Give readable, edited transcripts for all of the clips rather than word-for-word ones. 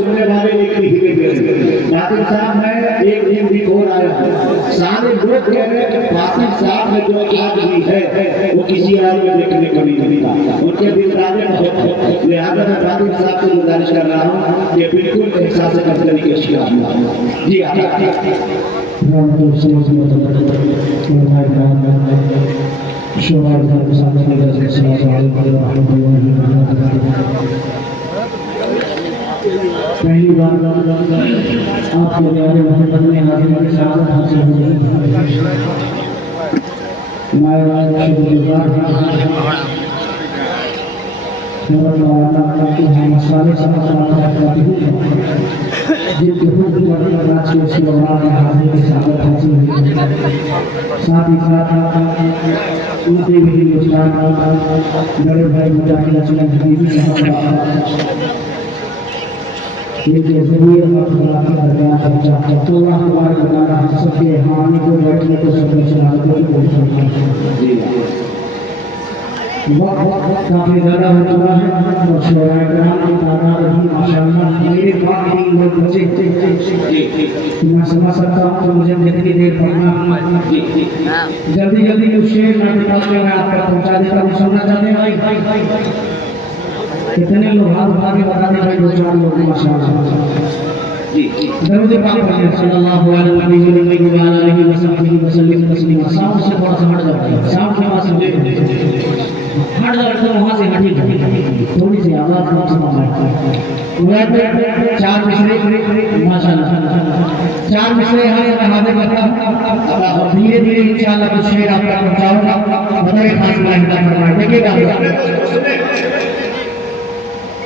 सुनने वाले एक भी हिले गए। फातिल साहब में एक दिन भी और आया, सारे लोग कह रहे हैं कि फातिल साहब में जो आज भी है वो किसी और में देखने को नहीं मिलता। उनके दिल राजे बहुत है, लिहाजा मैं फातिल साहब से गुजारिश कर रहा हूँ कि बिल्कुल एहसास करने के शिकार जी पहली बार आपके प्यारे मोहब्बत में हाजिर की सआदत हासिल हुई। मैं शुक्रगुजार मसाले जिनके खुद राष्ट्रीय सेवा में हाजिर की सआदत हासिल हुई। साथ ही साथ उनके भी बड़े भाई मुजाहिद असलम हबीबी ये जरूर अल्लाह की दरगाह पहुंचा तो अल्लाह तबारक व तआला हम सबके हामी को बैठने को सबके सलामत को वक्त काफी ज़्यादा हो चुका है और शोराए किराम की तादाद भी माशाअल्लाह मेरे पास 3 लोग बचे। मैं समझ सकता हूँ तो मुझे जितनी देर पढ़ना जल्दी जल्दी उस शेर ना निकाल के मैं आप तक पहुँचा देता हूँ। सुनना चाहते हैं भाई? कितने लोग हाथ उठा के बता दें भाई? 2-4 लोग माशाअल्लाह जी। दरूद पाक पढ़िए सल्लल्लाहु अलैहि वसल्लम तस्लीमा। साउंड से थोड़ा सा हट जाओ, साउंड के पास हट जाओ तो वहां से हटी थोड़ी सी आवाज कम से कम है। 4 मिसरे माशाअल्लाह 4 मिसरे यहाँ से मैं हाजिर करता हूँ और धीरे धीरे इंशाअल्लाह कुछ शेर आप तक पहुँचाऊंगा। बड़े खास माहिदा फरमाए देखिएगा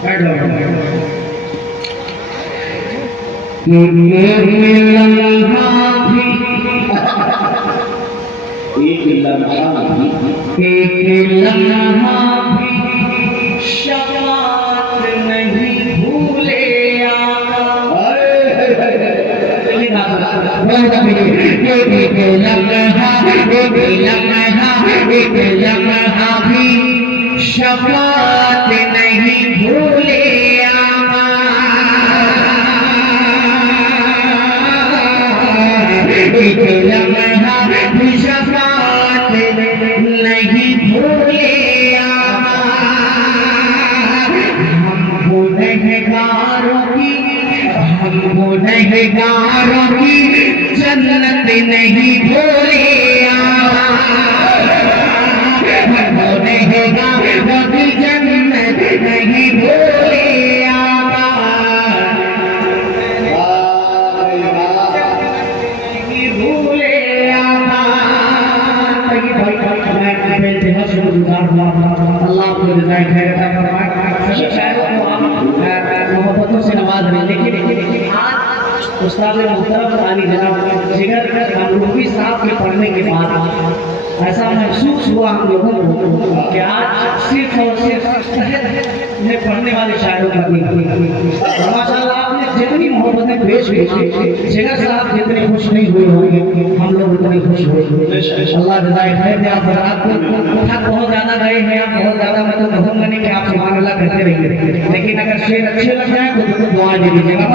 बैठ जाओ। एक लम्हा भी शफ़ाअत नहीं भूले एक लम्हा भी शफ़ाअत नहीं भूले एक लम्हा भी शफ़ाअत नहीं भूले हमको गुनहगारों की जन्नत नहीं भूले हमको गुनहगारों की जन्नत नहीं भूले अल्लाह आपको रिज़ाए खैर अता फरमाए। शायरों को आप मोहब्बतों से नवाज रहे। लेकिन आज उस्ताद मुहतरम अली जनाब जिगर महबूबी साहब के पढ़ने के बाद ऐसा महसूस हुआ हम लोगों को कि आज सिर्फ और सिर्फ शहर में पढ़ने वाले शायरों का माशाअल्लाह आपने जितनी मोहब्बतें पेश की जिगर साहब जितने खुश नहीं हुए होंगे हम लोग उतने खुश हुए। अल्लाह रिज़ाए खैर दे। आप रात को थक बहुत ज़्यादा गए हैं, आप बहुत ज़्यादा मैं तो कहूँगा नहीं कि आप सुभान अल्लाह कहते रहिए, लेकिन अगर शेर अच्छे लग जाए तो दुआ दे दीजिएगा।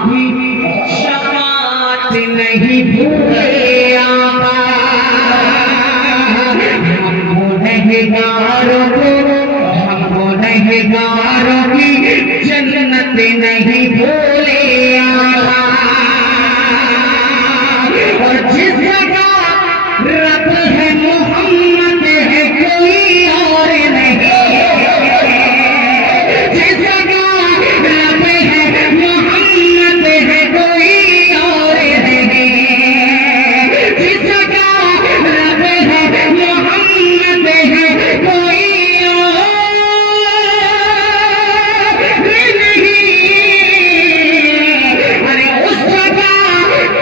भी शफ़ाअत नहीं भूले हमको गुनहगारों की जन्नत नहीं भूले और जिस जगह रब है मोहम्मद है कोई और नहीं। जिस जगह रब है मोहम्मद है कोई और नहीं। जिस जगह रब है मोहम्मद है कोई और नहीं। अरे उस जगह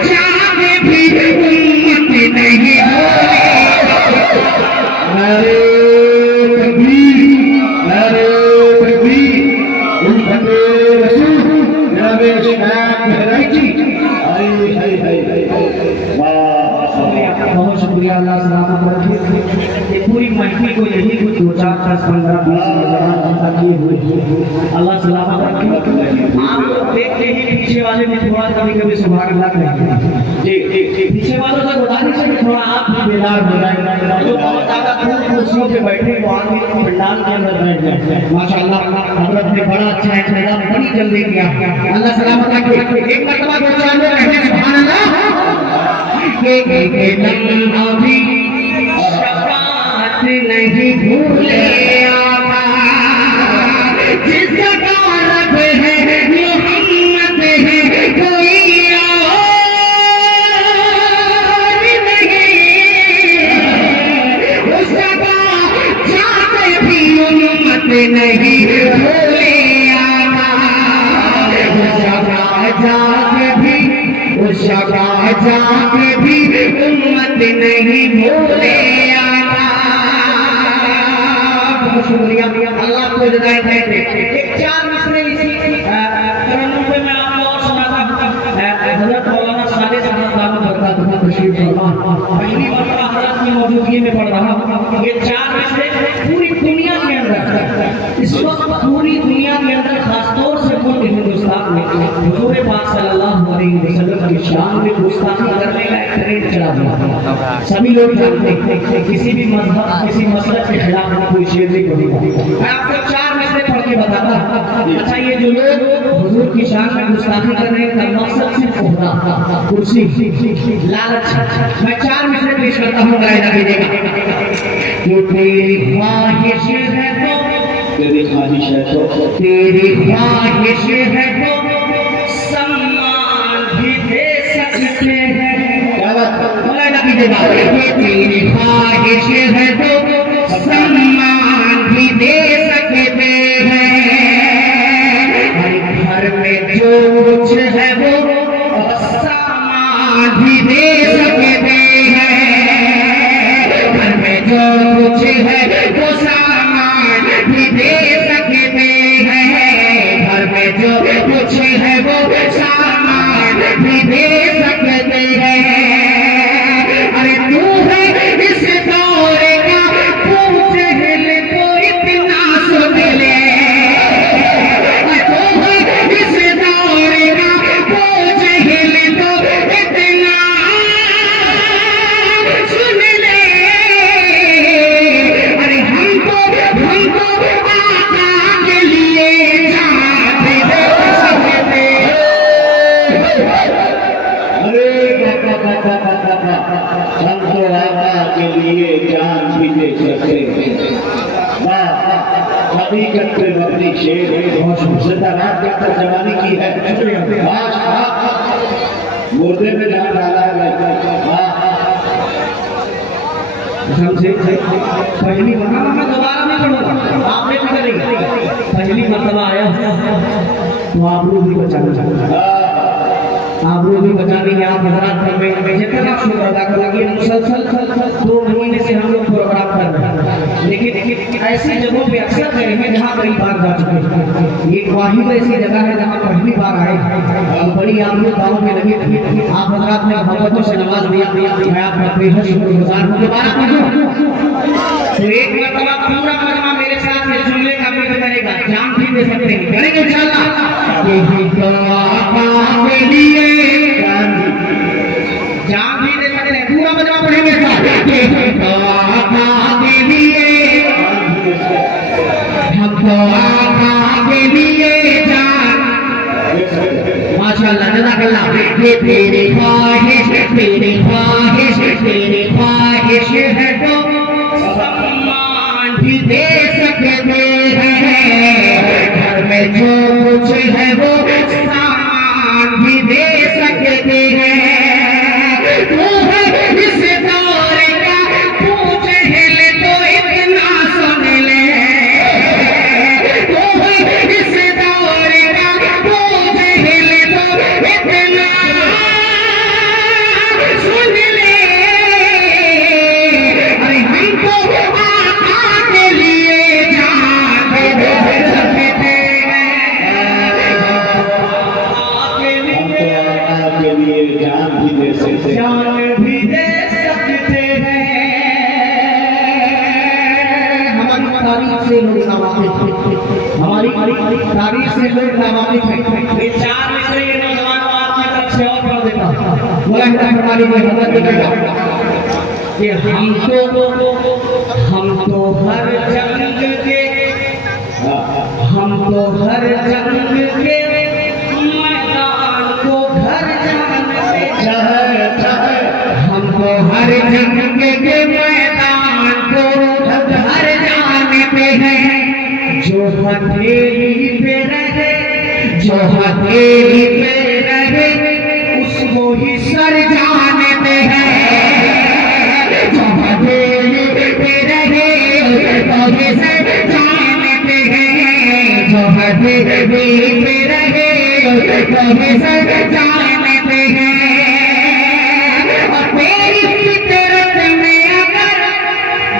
जाके भी उम्मत नहीं होगी। अरे तकबीर अरे तकबीर उम्मत रसूल जनाब शेख महराजी वाह बहुत शुक्रिया। अल्लाह सलामत रखे। ये पूरी महफिल को यही 10-15-20 नौजवान किए हुए अल्लाह सलामत रखे। आप लोग देख के ही पीछे वाले में थोड़ा कभी सुभान अल्लाह कहेंगे जी। पीछे वालों से गुजारिश है कि थोड़ा आप भी बेदार हो जाए, जो बहुत ज्यादा कुर्सियों पे बैठे वो आगे पंडाल के अंदर बैठ जाए। माशाअल्लाह हजरत ने बड़ा अच्छा इंतजाम बड़ी जल्दी किया, अल्लाह सलामत रखे। एक मरतबा दो चार लोग कहते हैं सुभान अल्लाह के लम्हा भी शफाअत नहीं भूले आका, जिस जगह रब है मोहम्मद है कोई और नहीं, उस जगह जाके भी उम्मत नहीं भूले आका, उस जगह जाके भी उम्मत नहीं भूले आका। बहुत शुक्रिया, अल्लाह को जज़ाए खैर। एक चार मिसरे इसी तरन्नुम पे मैं आपको और सुनाता हूं। हज़रत मौलाना साले साहब दामद बरकातुहू तशरीफ फरमा, पहली मरतबा हज़रत की मौजूदगी में पढ़ रहा हूं। ये चार मिसरे पूरी दुनिया के अंदर, इस वक्त पूरी दुनिया के अंदर खासतौर से पूरे हिंदुस्तान में हुजूर पाक सल्लल्लाहु अलैहि वसल्लम की शान में गुस्ताखी करने का एक ट्रेंड चला हुआ। सभी लोग जानते हैं किसी भी मजहब किसी मसलक के खिलाफ ना कोई शेर नहीं पढ़ेगा। मैं आपको चार मिसरे पढ़ के बताता। अच्छा, ये जो लोग हुजूर की शान में गुस्ताखी कर रहे हैं का मकसद सिर्फ ओहदा, कुर्सी, लालच। मैं चार मिसरे पेश करता हूं, मुआयना कीजिएगा। कि तेरी ख्वाहिश है तो, तेरी ख्वाहिश है तो, तेरी ख्वाहिश है तो सम्मान भी दे सकते हैं। क्या बात है? मुआयना कीजिएगा। तेरी ख्वाहिश है तो सम्मान भी दे सकते हैं, घर में जो कुछ है वो सामान भी दे सकते हैं, घर में जो कुछ है वो सामान भी दे सकते हैं, घर में जो कुछ है वो सामान भी दे सकते हैं। अरे तू है इस दौर का पूछ ले तो इतना सुन ले, तू है इस दौर का पूछ ले तो इतना सुन ले। अरे हमको आका के लिए जान भी दे सकते। अरे हम तो आका के लिए जान भी दे सकते हैं। वाह, हकीकत पे अपनी शेर जिंदाबाद क्या तर्जमानी की है। मुर्दे में जान डाला है। हमसे पहली मरतबा, मैं दोबारा नहीं पढ़ूंगा, आप नहीं करेंगे। पहली मरतबा आया तो आबरू भी बचाना चाहूंगा, आबरू भी बचाने के आप हजरात पर मैं जितना शुक्र अदा करूंगी। मुसलसल 2 महीने से हम लोग प्रोग्राम कर रहे हैं, लेकिन ऐसी जगहों पे अक्सर गए हैं जहाँ कई बार जा चुके हैं। ये वाहिद ऐसी जगह है जहाँ पहली बार आए और बड़ी आबरू दावों में लगी। आप हजरात ने मोहब्बतों से नवाज दिया, मैं आपका बेहद शुक्रगुजार हूँ। दोबारा पढ़ूं तो एक मरतबा पूरा मजमा मेरे साथ ये सुनने का भी करेगा, जान भी दे सकते हैं, करेंगे इंशाअल्लाह। यही तो आका के लिए जान भी दे सकते हैं, पूरा मजमा पढ़ेंगे साथ। यही तो आका के लिए, हम तो आका के लिए जान, माशाअल्लाह जज़ाकल्लाह। ये तेरी ख्वाहिश है तो सम्मान भी दे सकते हैं, घर में जो कुछ है वो सामान भी दे सकते हैं। तू है इस दौर का पूछ ले तो इतना सुन ले, तू है इस दौर का पूछ ले तो इतना सुन ले। अरे हमको आका के लिए जान दे सकते हैं। तारीख से लोग नावाकिफ थे, हमारी तारीख से लोग नावाकिफ हैं। ये चार मिसरे ये नौजवान आपकी तरफ से और पढ़ देता बोला है हमारी में मदद करेगा कि हम तो हर जंग के मैदान को घर जानते हम तो हर जंग के मैदान को घर जानते हैं। जो हथेली पे रहे उसको ही सर जानते हैं। जो हथेली पे रहे उसको ही सर जानते हैं। जो हथेली पे रहे उसको ही सर जानते हैं। और तेरी फितरत में अगर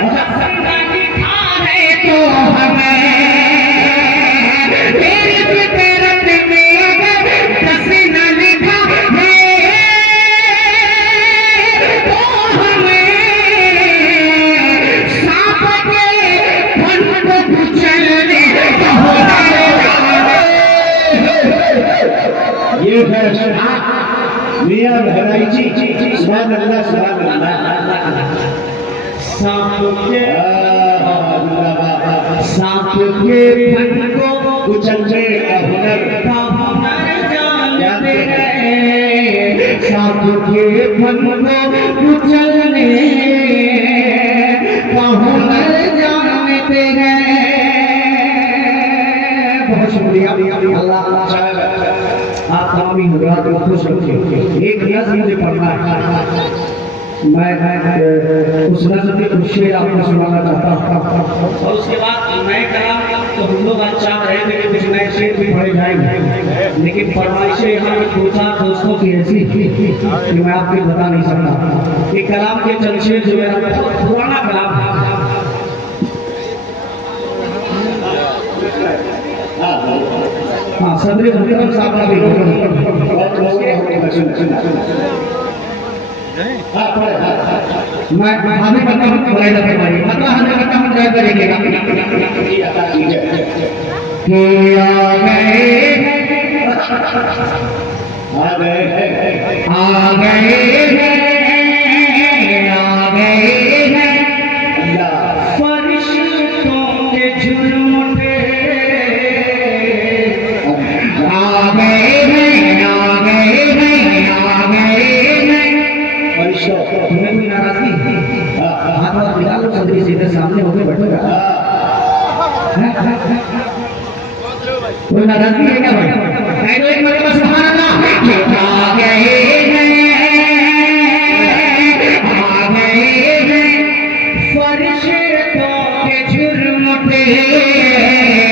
सपना लिखा है तो हमें, तेरी फितरत में अगर सपना लिखा है तो हमें सांप के फन को कुचलने ये है मियां बहराई जी, सुभान अल्लाह सुभान अल्लाह। सांप के फन को कुचलने का हुनर जानते हैं। सांप के फन को कुचलने का हुनर जानते हैं। बहुत शुक्रिया अल्लाह आप तमामी हुर्रात को खुश रखें। एक नज़्म मुझे पढ़ना है, मैं उस नज़्म के कुछ शेर आपको सुनाना चाहता हूँ और उसके बाद नए कलाम तो हम लोग आज चाह रहे थे कि कुछ नए शेर भी पढ़े जाएंगे, लेकिन फरमाइशें यहाँ पे दो चार दोस्तों की ऐसी थी कि मैं आपको बता नहीं सकता कि कलाम के चंद शेर जो है पुराना कलाम है। हाँ सदर मुहतरम साहब का भी मैं हमें पता हूँ बुराई लगे भाई मतलब हमें पता हूँ क्या करेंगे कि आ गए फरिश्तों के झुरमुटे तुम्हें कोई नाराजगी हाथ हाथ मिला लो सदरी सीधे सामने होके बैठेगा। कोई नाराजगी है क्या भाई? कह दो एक मरतबा सुभान अल्लाह। आ गए हैं फरिश्तों के झुरमुटे,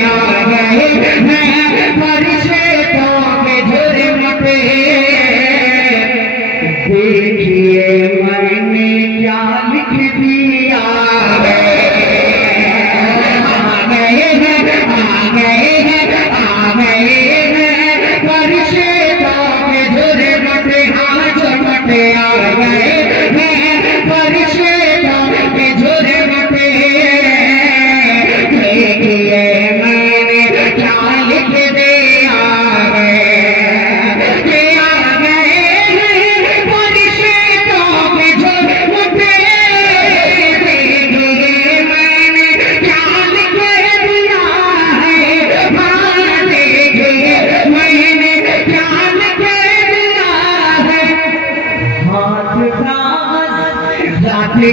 आ गए हैं फरिश्तों के झुरमुटे। देखिए मैंने क्या लिख दिया है। आ गए हैं फरिश्तों के झुरमुटे, हाँ झुरमुटे आ गए हैं फरिश्तों के झुरमुटे। देखिए मैंने क्या लिख दिया है। हाथ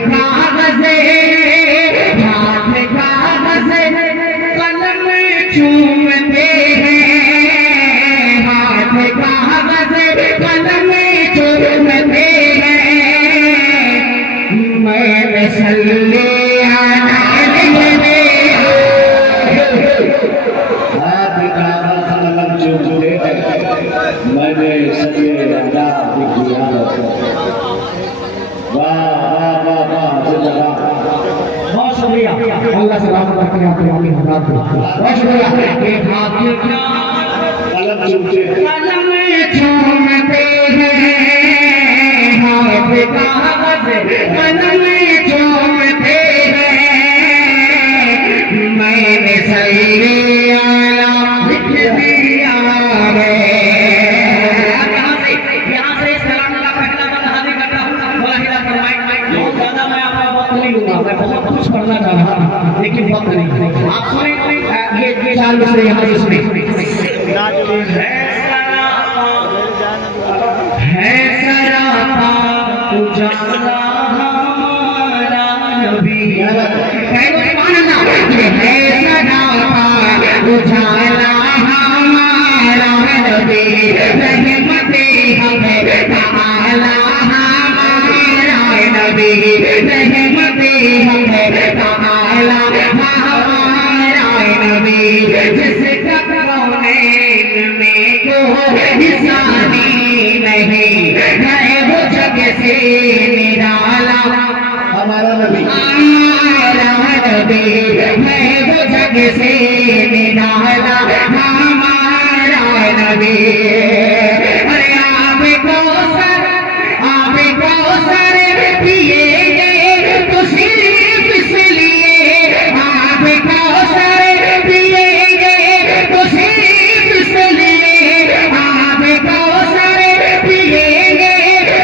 कागज़ कलम चूमते हैं। हाथ कागज़ कलम चूमते हैं। मैं सल्ले हाथ कागज़ कलम चूमते हैं, मैंने सल्ले अला लिख दिया। बहुत शुक्रिया अल्लाह से राहत रखें आपके मामी हज़रात को। बहुत शुक्रिया। एक हाथ कलम चूमते हैं, हाथ कागज़ कलम चूमते हैं। आला लिख दिया है। यहाँ से इस कलाम का पहला बंद हाजिर करता हूँ। बहुत ज्यादा मैं आपका वक्त नहीं लूंगा, मैं बहुत कुछ पढ़ना चाह रहा था लेकिन वक्त नहीं। आप सुने ये चार मिसरे यहाँ से सुने। है सरापा उजाला हमारा नबी, है सरापा उजाला हमारा नबी, रहमते हमें ताला हमारा नबी, रहमते हमें ताला हमारा नबी, जिसका कौनैन में को निशानी नहीं है वो जग से निराला हमारा नबी, हमारा नबी है वो जग से निराला हमारा नबी। अरे आप कौसर पिएंगे तो सिर्फ इसलिए, आप कौसर पिएंगे तो सिर्फ इसलिए, आप कौसर पिएंगे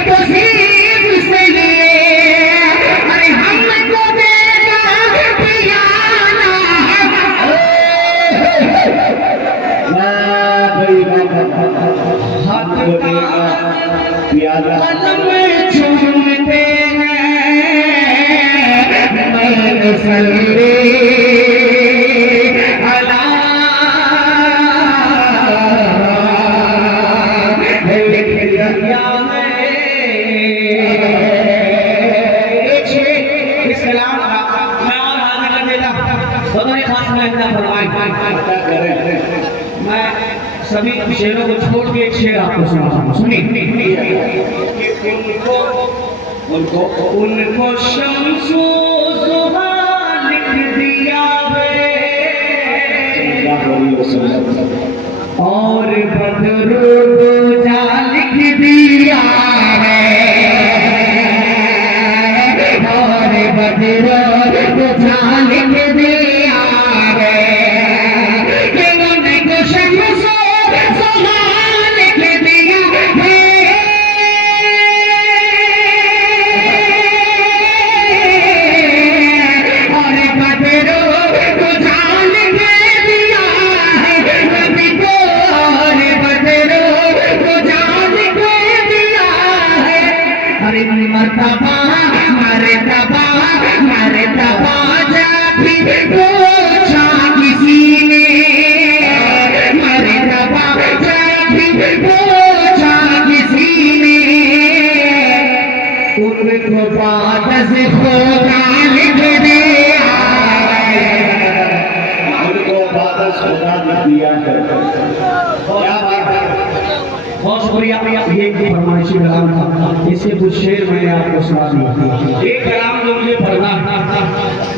तो सिर्फ इसलिए। अरे हमको देगा पियाना हमको देगा प्याला, कदम चूमते हैं सल्ले अला लिख दिया है। इस कलाम का मैं और आगे कर देता दोनों ने खास महंगा फरमाए। क्या करें? मैं सभी शेरों को छोड़ के एक शेर आपको सुनाता हूँ, सुनिए। उनको शम्सो ज़ुहा लिख दिया है और बदरो दूजा लिख दिया है, और बदरो दूजा लिख दिया है। कि उनको शम्सो ज़ुहा लिख दिया है और बदरो दूजा लिख दिया है, नबी को और बदरो दूजा लिख दिया है। अरे मर्तबा मर्तबा मर्तबा जाती पूछा किसी ने, मर्तबा जाती पूछा किसी ने, उनको बाद से खुदा लिख दिया है। उनको वापस खुदा ने दिया है। क्या बात है? बहुत शुक्रिया। ये एक फरमाइशी कलाम था, इससे कुछ शेर मैंने आपको सुना दिया। एक कलाम जो मुझे पढ़ना था,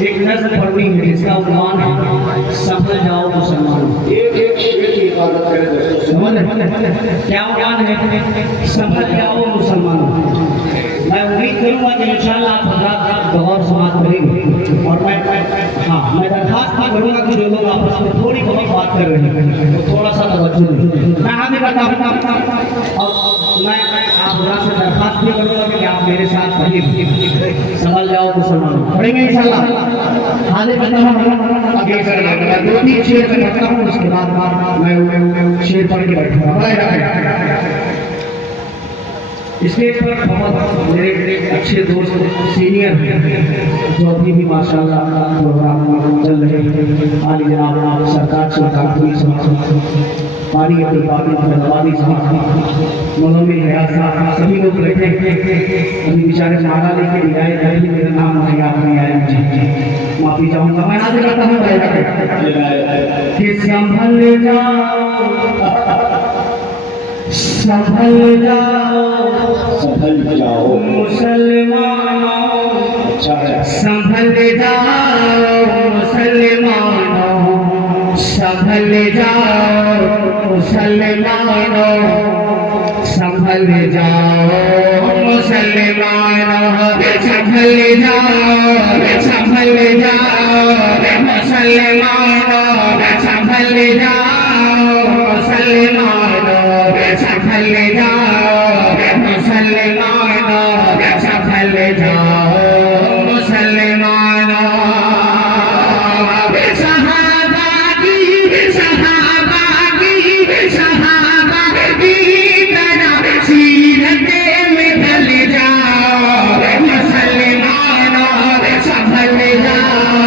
एक नज़्म पढ़नी है जिसका उन्वान है संभल जाओ मुसलमान। एक एक शेर की इबादत करें दोस्तों। समझ क्या उन्वान है? संभल जाओ मुसलमानों। मैं उम्मीद करूंगा कि इंशाअल्लाह आप हज़रात गौर समात करेंगे और मैं दरखास्त करूंगा कि जो लोग आपस में थोड़ी बहुत बात कर रहे हैं तो थोड़ा सा तवज्जो दें। मैं हाजिर करता हूं और मैं आप हज़रात से दरखास्त भी करूंगा कि आप मेरे साथ पढ़िए, संभल जाओ मुसलमानों। पढ़ेंगे इंशाअल्लाह। हाजिर करता हूं आगे सर दो तीन शेर में पढ़ता हूं, उसके बाद मैं शेर पढ़ के बैठूंगा। स्टेज पर बहुत मेरे अच्छे दोस्त सीनियर हैं जो अभी भी माशाल्लाह प्रोग्राम चल रहे हैं। आली जनाब सरकार पुलिस पानी के पाकिल फैलावादी साहब मोहम्मद रियाज साहब सभी लोग बैठे हैं। अभी बेचारे माला लेके भी आए, अभी मेरा नाम नहीं याद नहीं आया, मुझे माफी चाहूंगा। मैं हाजिर करता हूँ कि संभल जाओ संभल जाओ मुसलमानों, संभल जाओ मुसलमानों, संभल जाओ मुसलमानों, संभल जाओ मुसलमानों, संभल जाओ मुसलमानों, सफल जाओ मुसलमानों, सफल जाओ मुसलमानों, सफल जाओ मुसलमानों। सहाबा की तरह सीरत में ढल जाओ मुसलमानों, सफल जाओ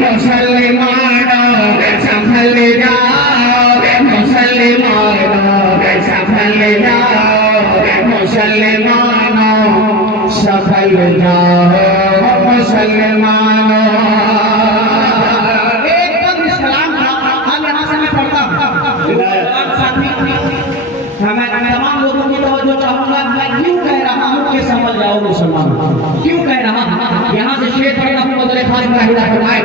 मुसलमानों, सफल जाओ मुसलमानों, सफल जाओ मुसलमानों, सफल जाओ मुसलमानों। एकदम सलाम हम यहाँ से मैं पढ़ता हूँ। मैं तमाम लोगों की तवज्जो चाहूंगा। मैं क्यों कह रहा हूँ कि समझ जाओ मुसलमान, क्यों कह रहा हूँ? यहाँ से शेर पढ़ना बदले खास हिदायत फरमाए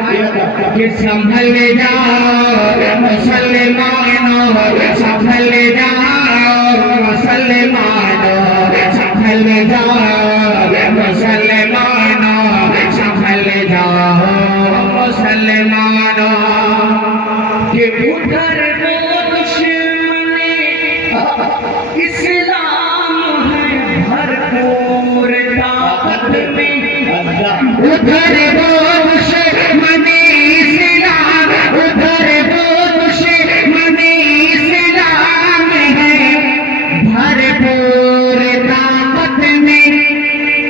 कि संभल जाओ मुसलमानों, सफल जाओ मुसलमानों, सफल जाओ मुसलमानों, सफल जाओ मुसलमानों। कि उधर वो दुश्मने इस्लाम है भरपूर ताकत में, उधर वो दुश्मने इस्लाम, उधर वो दुश्मने इस्लाम है भरपूर ताकत में।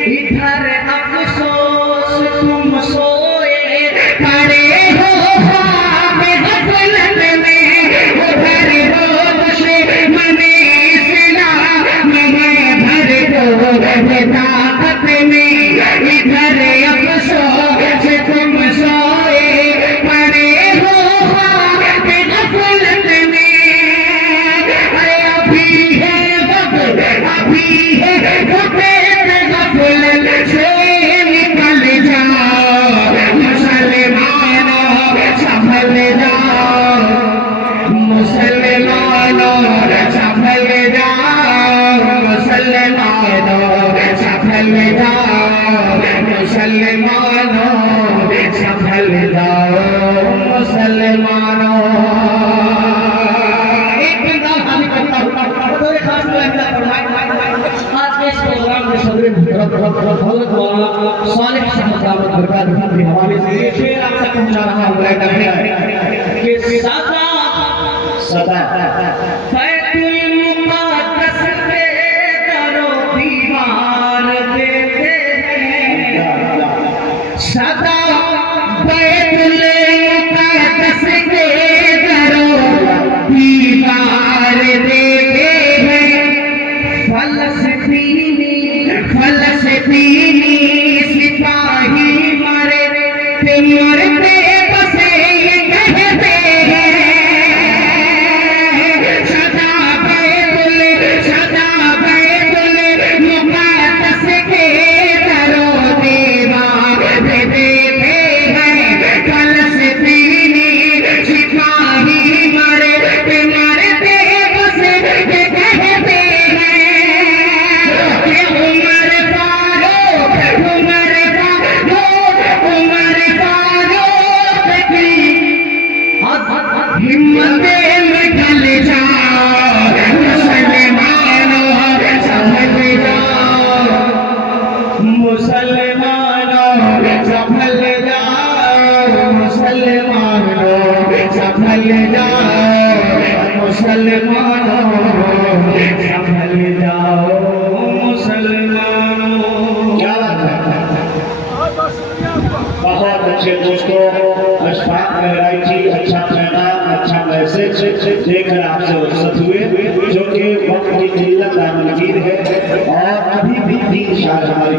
इधर अफसोस तुम सोए खड़े हो ख्वाब गफलत में, उधर वो दुश्मने इस्लाम है भरपूर ताकत में। इधर अफसोस तुम सोए खड़े हो ख्वाब गफलत में। अरे अभी है वक्त, अभी है वक्त गफलत से निकल जाओ मुसलमानों, सफल जाओ मुसलमानों, सफल जाओ मुसलमानों, सफल जाओ मुसलमानों, सफल जाओ मुसलमानों। एक मिनट खाली करता हूँ तो एक खास महंगा फरमाए। आज के इस प्रोग्राम में सदर हजरत मौलाना सालेह साहब दामद बरकातहू के हवाले से ये शेर आप तक पहुंचा रहा हूँ कि सदा सदा बैतुल मुक़द्दस पे दरो दीवार देते हैं, सदा बैतुल मुक़द्दस पे दरो दीवार देते हैं। फलस्तीनी सिपाही मरते मरते बसे ये कहते हैं, सदा बैतुल मुक़द्दस के दरो दीवार देते हैं। फलस्तीनी सिपाही मरते मरते बसे ये कहते हैं कि उमर फारूक की हिम्मतें में ढल जाओ मुसलमानों, सफल जाओ मुसलमानों, सफल जाओ मुसलमानों, सफल जाओ मुसलमानों, सफल जाओ मुसलमानों। क्या बात है। बहुत अच्छे दोस्तों, अशफाक मेहराजी अच्छा पैगाम, अच्छा मैसेज देकर आपसे रुखसत हुए, जो कि वक्त की किल्लत नामंजूर है और अभी भी 3 साल हमारी